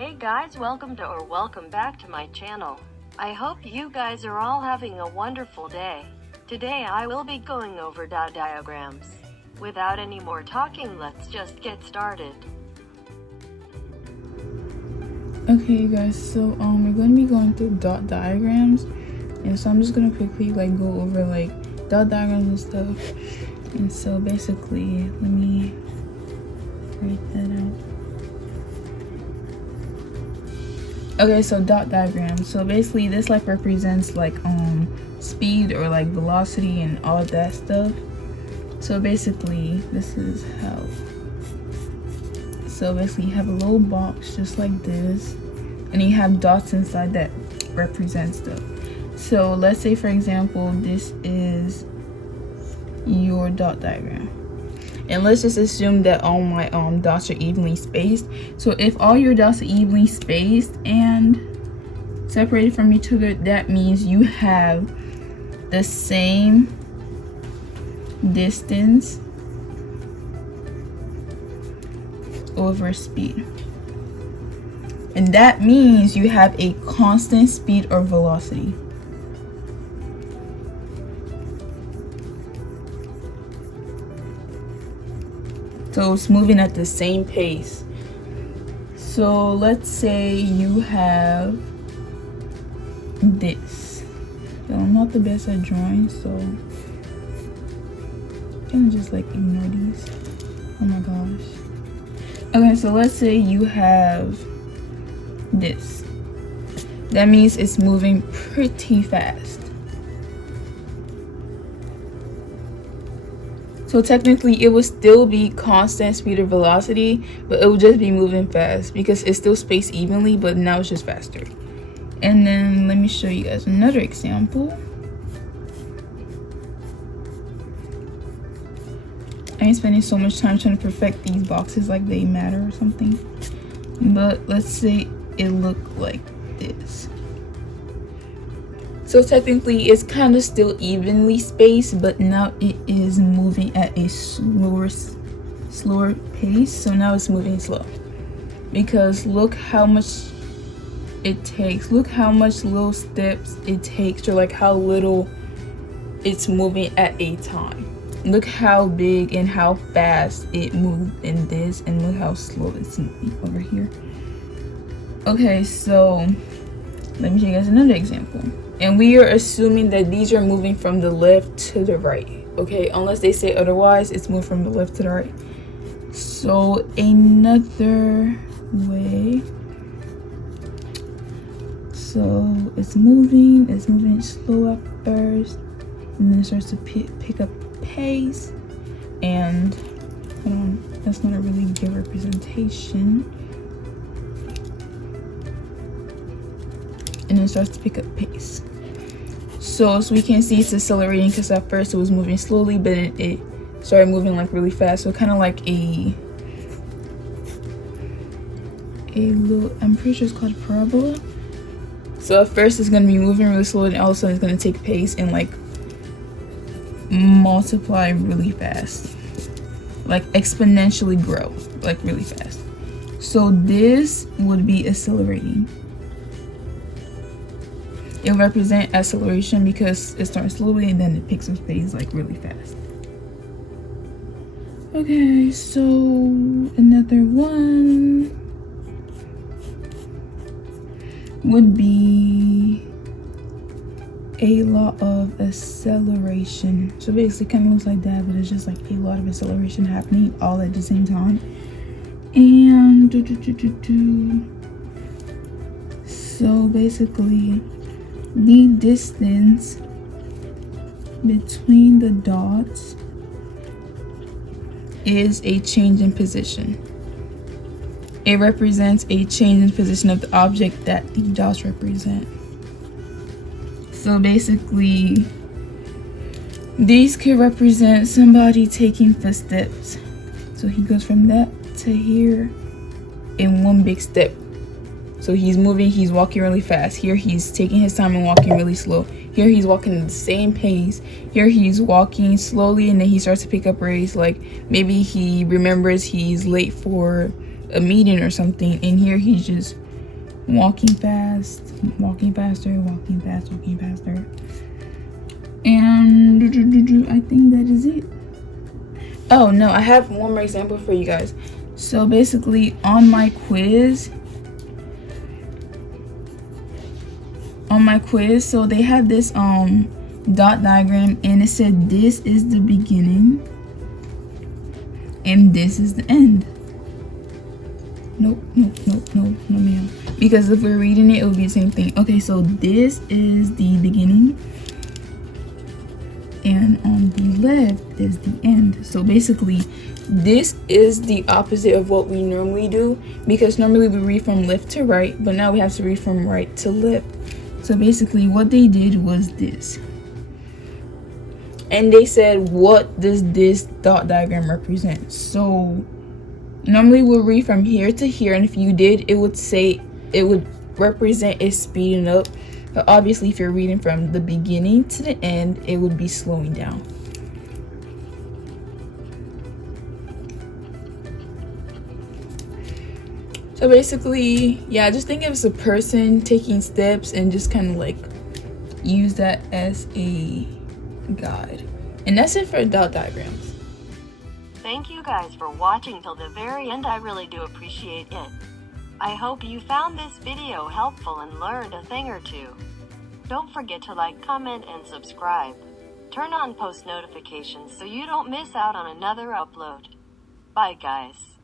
Hey guys, welcome back to my channel. I hope you guys are all having a wonderful day. Today I will be going over dot diagrams. Without any more talking, let's just get started. Okay guys, so we're going to be going through dot diagrams, and so I'm just going to quickly go over dot diagrams and stuff. And so basically, let me write that out. Okay, so dot diagram. So basically this represents speed or velocity and all that stuff. So basically this is how. So basically you have a little box just like this, and you have dots inside that represent stuff. So let's say for example this is your dot diagram. And let's just assume that all my dots are evenly spaced. So if all your dots are evenly spaced and separated from each other, that means you have the same distance over speed. And that means you have a constant speed or velocity. So it's moving at the same pace. So let's say you have this. So I'm not the best at drawing, so I'm gonna just ignore these. Oh my gosh. Okay, so let's say you have this. That means it's moving pretty fast. So technically it would still be constant speed or velocity, but it would just be moving fast because it's still spaced evenly, but now it's just faster. And then let me show you guys another example. I ain't spending so much time trying to perfect these boxes like they matter or something. But let's say it looked like this. So technically it's kind of still evenly spaced, but now it is moving at a slower pace. So now it's moving slow, because look how much it takes. Look how much little steps it takes, or how little it's moving at a time. Look how big and how fast it moved in this, and look how slow it's moving over here. Okay, so let me show you guys another example. And we are assuming that these are moving from the left to the right, okay? Unless they say otherwise, it's moving from the left to the right. So another way. So it's moving slow at first, and then it starts to pick up pace. And that's not a really good representation. And then it starts to pick up pace. So as we can see, it's accelerating because at first it was moving slowly, but it started moving really fast. So kind of like a little, I'm pretty sure it's called a parabola. So at first it's going to be moving really slow, and all of a sudden it's going to take pace and multiply really fast, exponentially grow really fast. So this would be accelerating. It'll represent acceleration because it starts slowly and then it picks up pace really fast. Okay, so another one would be a lot of acceleration. So basically it kind of looks like that, but it's just a lot of acceleration happening all at the same time. And so basically the distance between the dots is a change in position. It represents a change in position of the object that the dots represent. So basically these could represent somebody taking footsteps. So he goes from that to here in one big step. So he's moving, he's walking really fast. Here he's taking his time and walking really slow. Here he's walking at the same pace. Here he's walking slowly, and then he starts to pick up pace. Maybe he remembers he's late for a meeting or something, and here he's just walking fast, walking faster, walking fast, walking faster. And I think that is it. Oh no, I have one more example for you guys. So basically on my quiz, so they had this dot diagram, and it said this is the beginning and this is the end. No ma'am, because if we're reading it would be the same thing. Okay, so this is the beginning and on the left is the end. So basically this is the opposite of what we normally do, because normally we read from left to right, but now we have to read from right to left. So basically what they did was this, and they said, what does this dot diagram represent? So normally we'll read from here to here, and if you did, it would say, it would represent it speeding up. But obviously if you're reading from the beginning to the end, it would be slowing down. So basically, yeah, just think of it as a person taking steps and just kind of like use that as a guide. And that's it for dot diagrams. Thank you guys for watching till the very end. I really do appreciate it. I hope you found this video helpful and learned a thing or two. Don't forget to like, comment, and subscribe. Turn on post notifications so you don't miss out on another upload. Bye guys.